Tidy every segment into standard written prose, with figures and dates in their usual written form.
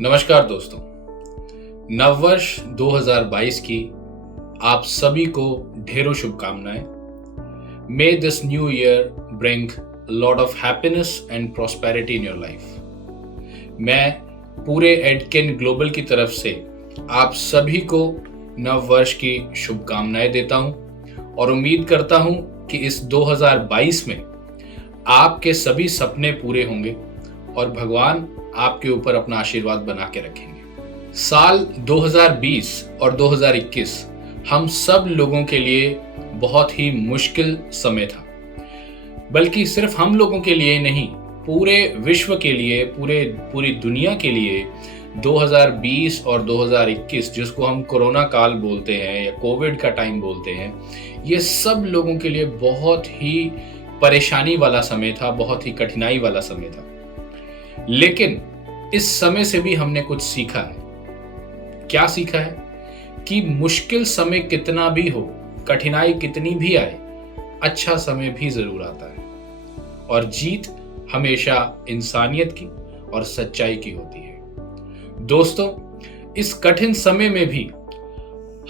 नमस्कार दोस्तों। नववर्ष 2022 की आप सभी को ढेरों शुभकामनाएं। May this new year bring lot of happiness and prosperity in your life. मैं पूरे एडकेन ग्लोबल की तरफ से आप सभी को नववर्ष की शुभकामनाएं देता हूं और उम्मीद करता हूं कि इस 2022 में आपके सभी सपने पूरे होंगे और भगवान आपके ऊपर अपना आशीर्वाद बना के रखेंगे। साल 2020 और 2021 हम सब लोगों के लिए बहुत ही मुश्किल समय था, बल्कि सिर्फ हम लोगों के लिए नहीं, पूरे विश्व के लिए, पूरी दुनिया के लिए 2020 और 2021, जिसको हम कोरोना काल बोलते हैं या कोविड का टाइम बोलते हैं, ये सब लोगों के लिए बहुत ही परेशानी वाला समय था, बहुत ही कठिनाई वाला समय था। लेकिन इस समय से भी हमने कुछ सीखा है। क्या सीखा है? कि मुश्किल समय कितना भी हो, कठिनाई कितनी भी आए, अच्छा समय भी जरूर आता है और जीत हमेशा इंसानियत की और सच्चाई की होती है। दोस्तों, इस कठिन समय में भी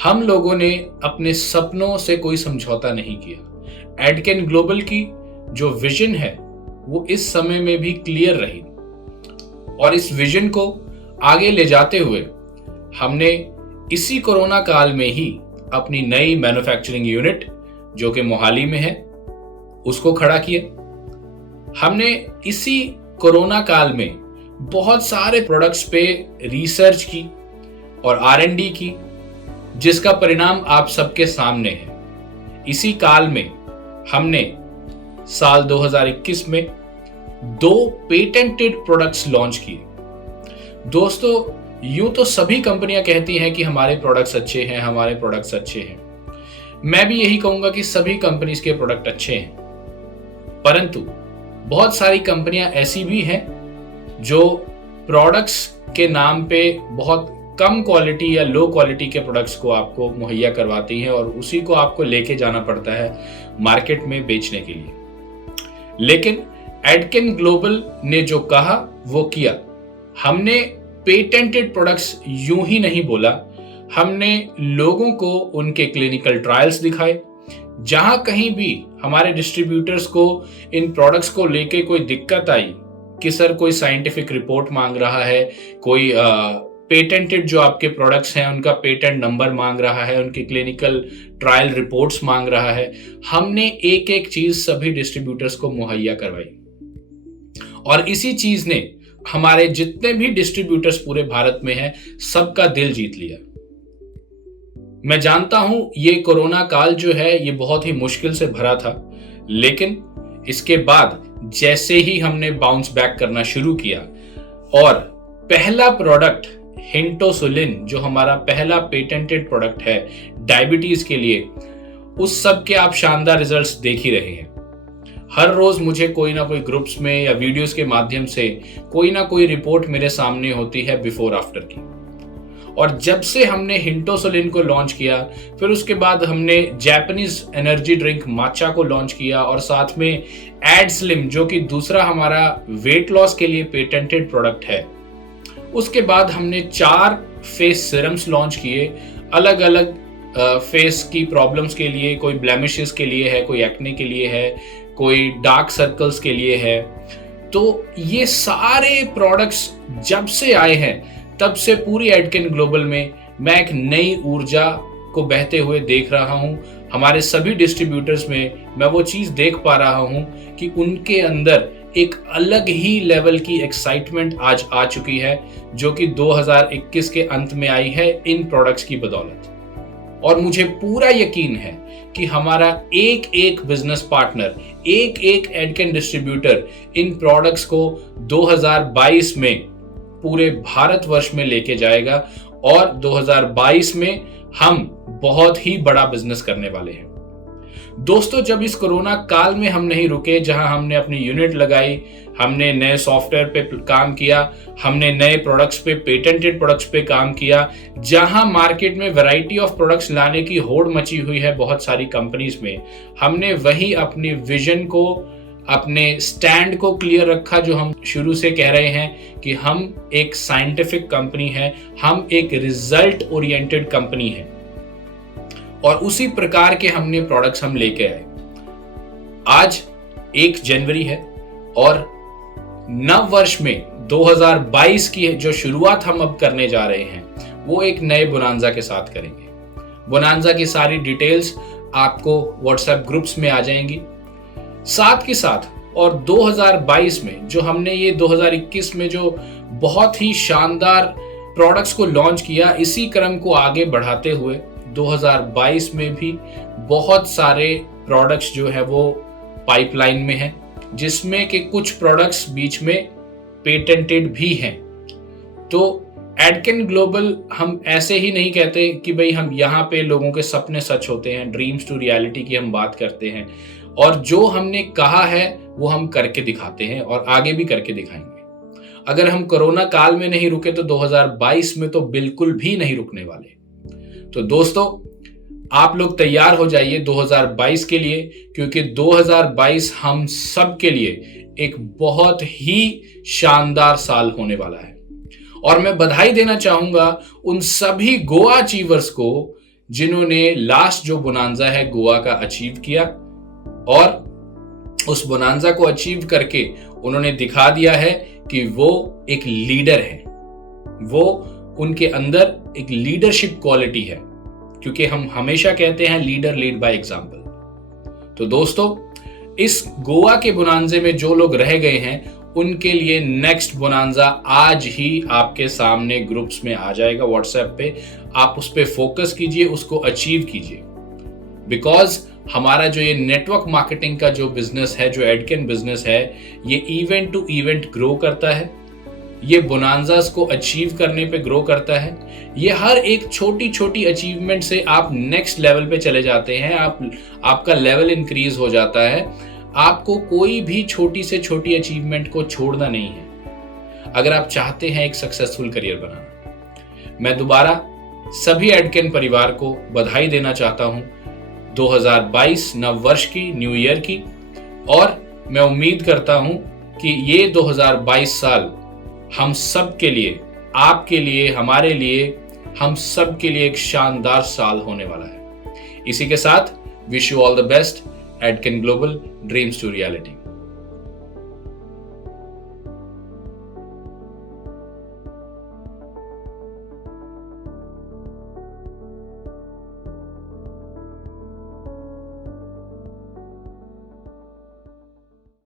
हम लोगों ने अपने सपनों से कोई समझौता नहीं किया। एडकेन ग्लोबल की जो विजन है वो इस समय में भी क्लियर रही और इस विजन को आगे ले जाते हुए हमने इसी कोरोना काल में ही अपनी नई मैन्युफैक्चरिंग यूनिट, जो कि मोहाली में है, उसको खड़ा किया। हमने इसी कोरोना काल में बहुत सारे प्रोडक्ट्स पे रिसर्च की और R&D की, जिसका परिणाम आप सबके सामने है। इसी काल में हमने साल 2021 में 2 पेटेंटेड प्रोडक्ट्स लॉन्च किए। दोस्तों, यूं तो सभी कंपनियां कहती हैं कि हमारे प्रोडक्ट्स अच्छे हैं, हमारे प्रोडक्ट्स अच्छे हैं। मैं भी यही कहूंगा कि सभी कंपनीज के प्रोडक्ट अच्छे हैं, परंतु बहुत सारी कंपनियां ऐसी भी हैं जो प्रोडक्ट्स के नाम पे बहुत कम क्वालिटी या लो क्वालिटी के प्रोडक्ट्स को आपको मुहैया करवाती हैं और उसी को आपको लेके जाना पड़ता है मार्केट में बेचने के लिए। लेकिन एडकेन ग्लोबल ने जो कहा वो किया। हमने पेटेंटेड प्रोडक्ट्स यूं ही नहीं बोला, हमने लोगों को उनके क्लिनिकल ट्रायल्स दिखाए। जहां कहीं भी हमारे डिस्ट्रीब्यूटर्स को इन प्रोडक्ट्स को लेके कोई दिक्कत आई कि सर कोई साइंटिफिक रिपोर्ट मांग रहा है, कोई पेटेंटेड जो आपके प्रोडक्ट्स हैं उनका पेटेंट नंबर मांग रहा है, उनकी क्लिनिकल ट्रायल रिपोर्ट्स मांग रहा है, हमने एक एक चीज सभी डिस्ट्रीब्यूटर्स को मुहैया करवाई और इसी चीज ने हमारे जितने भी डिस्ट्रीब्यूटर्स पूरे भारत में हैं, सबका दिल जीत लिया। मैं जानता हूं ये कोरोना काल जो है ये बहुत ही मुश्किल से भरा था, लेकिन इसके बाद जैसे ही हमने बाउंस बैक करना शुरू किया और पहला प्रोडक्ट हिंटोसुलिन, जो हमारा पहला पेटेंटेड प्रोडक्ट है डायबिटीज के लिए, उस सब के आप शानदार रिजल्ट्स देख ही रहे हैं। हर रोज मुझे कोई ना कोई ग्रुप्स में या वीडियोस के माध्यम से कोई ना कोई रिपोर्ट मेरे सामने होती है बिफोर आफ्टर की। और जब से हमने हिंटोसुलिन को लॉन्च किया, फिर उसके बाद हमने जापानीज एनर्जी ड्रिंक माचा को लॉन्च किया और साथ में एड स्लिम, जो कि दूसरा हमारा वेट लॉस के लिए पेटेंटेड प्रोडक्ट है। उसके बाद हमने 4 फेस सीरम्स लॉन्च किए, अलग अलग फेस की प्रॉब्लम्स के लिए। कोई ब्लेमिशेस के लिए है, कोई एक्ने के लिए है, कोई डार्क सर्कल्स के लिए है। तो ये सारे प्रोडक्ट्स जब से आए हैं तब से पूरी एडकेन ग्लोबल में मैं एक नई ऊर्जा को बहते हुए देख रहा हूं। हमारे सभी डिस्ट्रीब्यूटर्स में मैं वो चीज देख पा रहा हूं कि उनके अंदर एक अलग ही लेवल की एक्साइटमेंट आज आ चुकी है, जो कि 2021 के अंत में आई है इन प्रोडक्ट्स की बदौलत। और मुझे पूरा यकीन है कि हमारा एक एक बिजनेस पार्टनर, एक एक एडकेन डिस्ट्रीब्यूटर इन प्रोडक्ट्स को 2022 में पूरे भारतवर्ष में लेके जाएगा और 2022 में हम बहुत ही बड़ा बिजनेस करने वाले हैं। दोस्तों, जब इस कोरोना काल में हम नहीं रुके, जहां हमने अपनी यूनिट लगाई, हमने नए सॉफ्टवेयर पे काम किया, हमने नए प्रोडक्ट्स पे, पेटेंटेड प्रोडक्ट्स पे काम किया, जहां मार्केट में वैरायटी ऑफ प्रोडक्ट्स लाने की होड़ मची हुई है बहुत सारी कंपनीज में, हमने वही अपनी विजन को अपने स्टैंड को क्लियर रखा, जो हम शुरू से कह रहे हैं कि हम एक साइंटिफिक कंपनी है, हम एक रिजल्ट ओरिएंटेड कंपनी है, और उसी प्रकार के हमने प्रोडक्ट्स हम लेके आए। आज 1 जनवरी है और नव वर्ष में 2022 की जो शुरुआत हम अब करने जा रहे हैं वो एक नए बोनांजा के साथ करेंगे। बोनांजा की सारी डिटेल्स आपको व्हाट्सएप ग्रुप्स में आ जाएंगी। साथ के साथ और 2022 में जो हमने ये 2021 में जो बहुत ही शानदार प्रोडक्ट्स को लॉन्च किया, इसी क्रम को आगे बढ़ाते हुए 2022 में भी बहुत सारे प्रोडक्ट्स जो है वो पाइपलाइन में हैं, जिसमें के कुछ प्रोडक्ट्स बीच में पेटेंटेड भी हैं। तो एडकेन ग्लोबल हम ऐसे ही नहीं कहते कि भाई हम यहाँ पे लोगों के सपने सच होते हैं, ड्रीम्स टू रियलिटी की हम बात करते हैं, और जो हमने कहा है वो हम करके दिखाते हैं और आगे भी करके दिखाएंगे। अगर हम कोरोना काल में नहीं रुके तो 2022 में तो बिल्कुल भी नहीं रुकने वाले। तो दोस्तों, आप लोग तैयार हो जाइए 2022 के लिए, क्योंकि 2022 हम सब के लिए एक बहुत ही शानदार साल होने वाला है। और मैं बधाई देना चाहूंगा उन सभी गोवा अचीवर्स को जिन्होंने लास्ट जो बोनांजा है गोवा का अचीव किया, और उस बोनांजा को अचीव करके उन्होंने दिखा दिया है कि वो एक लीडर है, वो उनके अंदर एक लीडरशिप क्वालिटी है, क्योंकि हम हमेशा कहते हैं लीडर लीड बाय एग्जांपल। तो दोस्तों, इस गोवा के बोनांजे में जो लोग रह गए हैं उनके लिए नेक्स्ट बोनांजा आज ही आपके सामने ग्रुप्स में आ जाएगा व्हाट्सएप पे। आप उस पर फोकस कीजिए, उसको अचीव कीजिए, बिकॉज हमारा जो ये नेटवर्क मार्केटिंग का जो बिजनेस है, जो एडकेन बिजनेस है, ये इवेंट टू इवेंट ग्रो करता है, ये बोनांजास को अचीव करने पे ग्रो करता है। ये हर एक छोटी छोटी अचीवमेंट से आप नेक्स्ट लेवल पे चले जाते हैं, आपका लेवल इंक्रीज हो जाता है। आपको कोई भी छोटी से छोटी अचीवमेंट को छोड़ना नहीं है अगर आप चाहते हैं एक सक्सेसफुल करियर बनाना। मैं दोबारा सभी एडकेन परिवार को बधाई देना चाहता हूं 2022 नव वर्ष की, न्यू ईयर की, और मैं उम्मीद करता हूं कि ये 2022 साल हम सब के लिए, आपके लिए, हमारे लिए, हम सब के लिए एक शानदार साल होने वाला है। इसी के साथ wish you all the best. Edken global, dreams to reality.